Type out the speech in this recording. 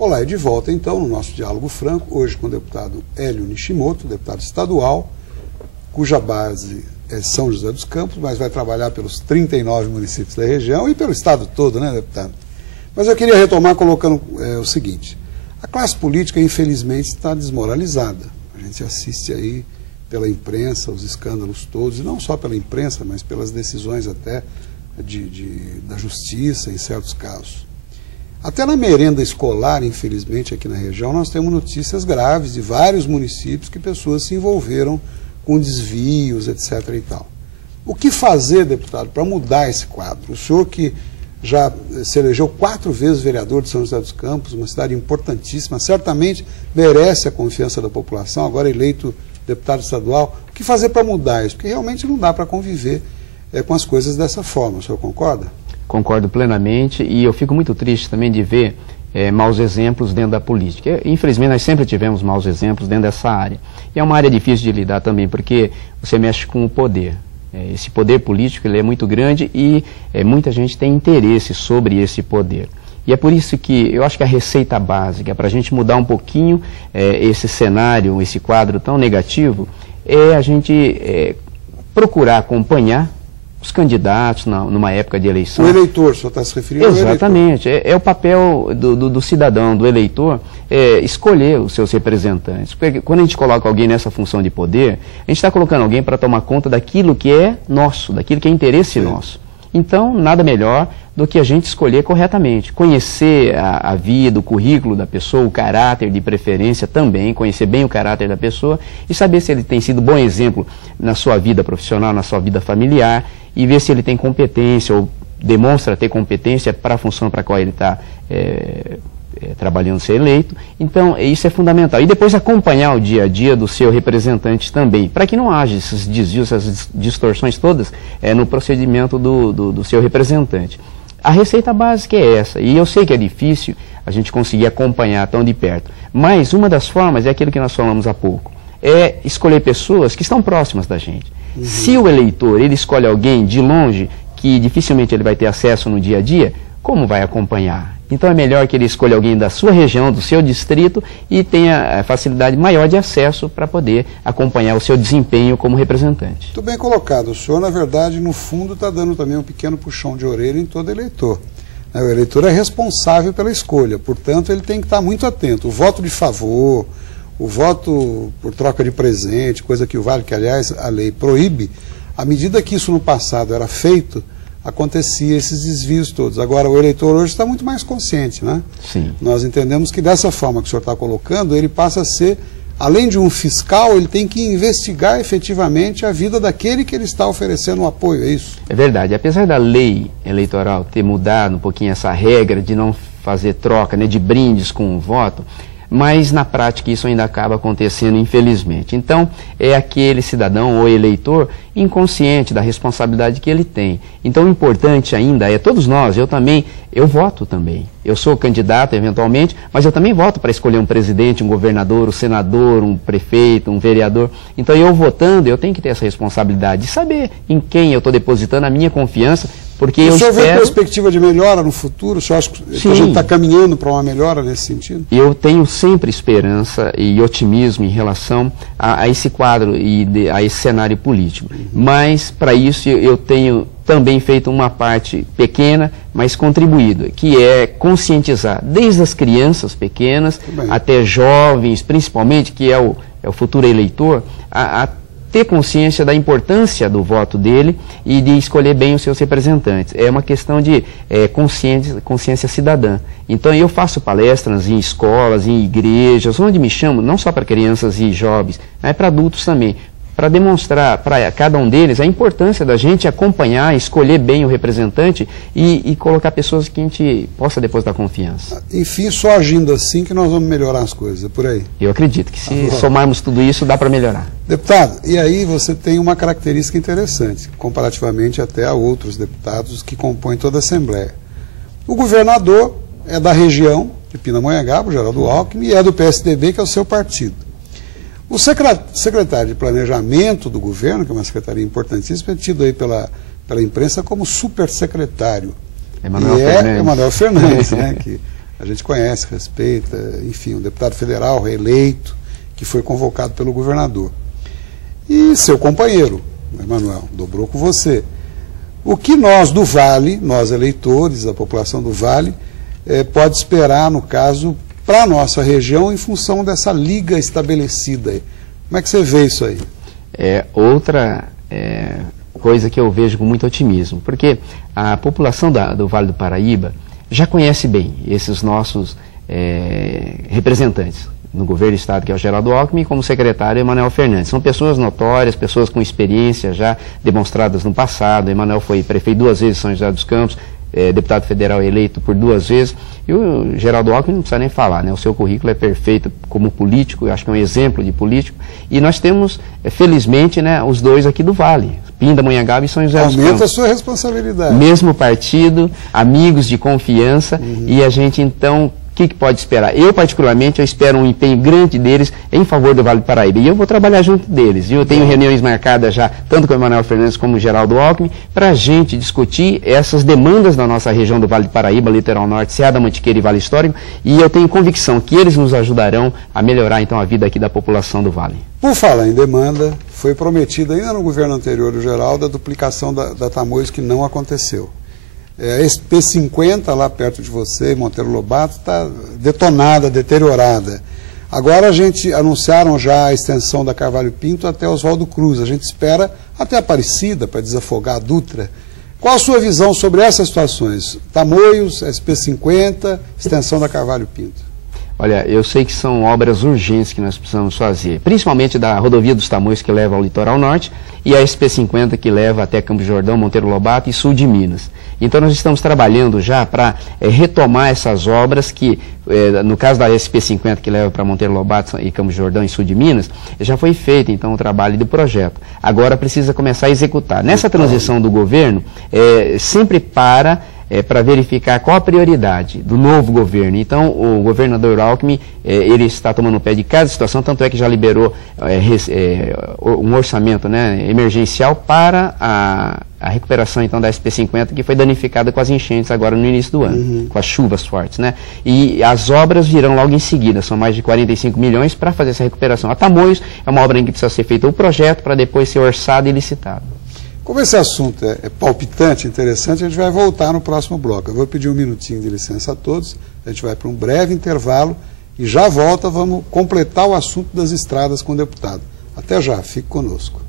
Olá, e de volta então no nosso Diálogo Franco, hoje com o deputado Hélio Nishimoto, deputado estadual, cuja base é São José dos Campos, mas vai trabalhar pelos 39 municípios da região e pelo estado todo, né, deputado? Mas eu queria retomar colocando o seguinte: a classe política, infelizmente, está desmoralizada. A gente assiste aí pela imprensa os escândalos todos, e não só pela imprensa, mas pelas decisões até da justiça em certos casos. Até na merenda escolar, infelizmente, aqui na região, nós temos notícias graves de vários municípios que pessoas se envolveram com desvios, etc. e tal. O que fazer, deputado, para mudar esse quadro? O senhor que já se elegeu 4 vezes vereador de São José dos Campos, uma cidade importantíssima, certamente merece a confiança da população, agora eleito deputado estadual. O que fazer para mudar isso? Porque realmente não dá para conviver com as coisas dessa forma. O senhor concorda? Concordo plenamente, e eu fico muito triste também de ver maus exemplos dentro da política. Infelizmente, nós sempre tivemos maus exemplos dentro dessa área. E é uma área difícil de lidar também, porque você mexe com o poder. Esse poder político ele é muito grande e muita gente tem interesse sobre esse poder. E é por isso que eu acho que a receita básica, para a gente mudar um pouquinho esse cenário, esse quadro tão negativo, é a gente procurar acompanhar os candidatos numa época de eleição. O eleitor, o senhor está se referindo ao eleitor? Exatamente. É o papel do cidadão, do eleitor, escolher os seus representantes. Porque quando a gente coloca alguém nessa função de poder, a gente está colocando alguém para tomar conta daquilo que é nosso, daquilo que é interesse nosso. Então, nada melhor do que a gente escolher corretamente. Conhecer a vida, o currículo da pessoa, o caráter de preferência também, conhecer bem o caráter da pessoa e saber se ele tem sido bom exemplo na sua vida profissional, na sua vida familiar, e ver se ele tem competência ou demonstra ter competência para a função para a qual ele está trabalhando ser eleito. Então, isso é fundamental. E depois acompanhar o dia a dia do seu representante também, para que não haja esses desvios, essas distorções todas no procedimento do seu representante. A receita básica é essa, e eu sei que é difícil a gente conseguir acompanhar tão de perto, mas uma das formas é aquilo que nós falamos há pouco, é escolher pessoas que estão próximas da gente. Uhum. Se o eleitor ele escolhe alguém de longe, que dificilmente ele vai ter acesso no dia a dia, como vai acompanhar? Então é melhor que ele escolha alguém da sua região, do seu distrito, e tenha a facilidade maior de acesso para poder acompanhar o seu desempenho como representante. Muito bem colocado. O senhor, na verdade, no fundo, está dando também um pequeno puxão de orelha em todo eleitor. O eleitor é responsável pela escolha, portanto, ele tem que estar muito atento. O voto de favor, o voto por troca de presente, coisa que o vale, que aliás a lei proíbe, à medida que isso no passado era feito, acontecia esses desvios todos. Agora, o eleitor hoje está muito mais consciente, né? Sim. Nós entendemos que dessa forma que o senhor está colocando, ele passa a ser, além de um fiscal, ele tem que investigar efetivamente a vida daquele que ele está oferecendo um apoio, é isso? É verdade. Apesar da lei eleitoral ter mudado um pouquinho essa regra de não fazer troca, né, de brindes com o voto, mas na prática isso ainda acaba acontecendo, infelizmente. Então, é aquele cidadão ou eleitor inconsciente da responsabilidade que ele tem. Então, o importante ainda é, todos nós, eu voto também. Eu sou candidato, eventualmente, mas eu também voto para escolher um presidente, um governador, um senador, um prefeito, um vereador. Então, eu votando, eu tenho que ter essa responsabilidade de saber em quem eu estou depositando a minha confiança, porque eu espero... O senhor vê perspectiva de melhora no futuro? O senhor acha que a gente está caminhando para uma melhora nesse sentido? Eu tenho sempre esperança e otimismo em relação a esse quadro e a esse cenário político. Mas, para isso, eu tenho também feito uma parte pequena, mas contribuída, que é conscientizar, desde as crianças pequenas até jovens, principalmente, que é o futuro eleitor, a ter consciência da importância do voto dele e de escolher bem os seus representantes. É uma questão de consciência cidadã. Então, eu faço palestras em escolas, em igrejas, onde me chamo, não só para crianças e jovens, mas para adultos também, para demonstrar para cada um deles a importância da gente acompanhar, escolher bem o representante e colocar pessoas que a gente possa depositar confiança. Enfim, só agindo assim que nós vamos melhorar as coisas, é por aí? Eu acredito que se somarmos tudo isso, dá para melhorar. Deputado, e aí você tem uma característica interessante, comparativamente até a outros deputados que compõem toda a Assembleia. O governador é da região de Pindamonhangaba, Geraldo Alckmin, e é do PSDB, que é o seu partido. O secretário de Planejamento do governo, que é uma secretaria importantíssima, é tido aí pela imprensa como supersecretário. Emanuel Fernandes. Emanuel Fernandes, né, que a gente conhece, respeita, enfim, um deputado federal reeleito, que foi convocado pelo governador. E seu companheiro, Emanuel, dobrou com você. O que nós do Vale, nós eleitores, a população do Vale, pode esperar, no caso, para a nossa região, em função dessa liga estabelecida? Como é que você vê isso aí? Outra coisa que eu vejo com muito otimismo, porque a população do Vale do Paraíba já conhece bem esses nossos representantes no governo do estado, que é o Geraldo Alckmin, e como secretário, Emanuel Fernandes. São pessoas notórias, pessoas com experiência já demonstradas no passado. Emanuel foi prefeito 2 vezes em São José dos Campos, deputado federal eleito por 2 vezes, e o Geraldo Alckmin não precisa nem falar, né? O seu currículo é perfeito como político, eu acho que é um exemplo de político, e nós temos, felizmente, né, os dois aqui do Vale, Pindamonhangaba e São José dos Campos. Aumenta a sua responsabilidade. Mesmo partido, amigos de confiança, e a gente então... O que pode esperar? Eu, particularmente, eu espero um empenho grande deles em favor do Vale do Paraíba. E eu vou trabalhar junto deles. E eu tenho reuniões marcadas já, tanto com o Emanuel Fernandes como o Geraldo Alckmin, para a gente discutir essas demandas da nossa região do Vale do Paraíba, Litoral Norte, Serra da Mantiqueira e Vale Histórico. E eu tenho convicção que eles nos ajudarão a melhorar, então, a vida aqui da população do Vale. Por falar em demanda, foi prometido ainda no governo anterior do Geraldo a duplicação da Tamoios, que não aconteceu. Esse P50 lá perto de você, Monteiro Lobato, está detonada, deteriorada. Agora anunciaram já a extensão da Carvalho Pinto até Oswaldo Cruz. A gente espera até Aparecida para desafogar a Dutra. Qual a sua visão sobre essas situações? Tamoios, SP50, extensão da Carvalho Pinto. Olha, eu sei que são obras urgentes que nós precisamos fazer, principalmente da rodovia dos Tamoios, que leva ao Litoral Norte, e a SP50, que leva até Campos do Jordão, Monteiro Lobato e sul de Minas. Então nós estamos trabalhando já para retomar essas obras que, no caso da SP50, que leva para Monteiro Lobato e Campos do Jordão e sul de Minas, já foi feito então o trabalho do projeto. Agora precisa começar a executar. Nessa transição do governo, sempre para verificar qual a prioridade do novo governo. Então, o governador Alckmin, ele está tomando o pé de cada situação, tanto é que já liberou um orçamento, né, emergencial para a recuperação, então, da SP50, que foi danificada com as enchentes agora no início do ano, com as chuvas fortes, né? E as obras virão logo em seguida, são mais de 45 milhões para fazer essa recuperação. A Tamoios é uma obra em que precisa ser feito o projeto para depois ser orçado e licitado. Como esse assunto é palpitante, interessante, a gente vai voltar no próximo bloco. Eu vou pedir um minutinho de licença a todos, a gente vai para um breve intervalo e já volta, vamos completar o assunto das estradas com o deputado. Até já, fique conosco.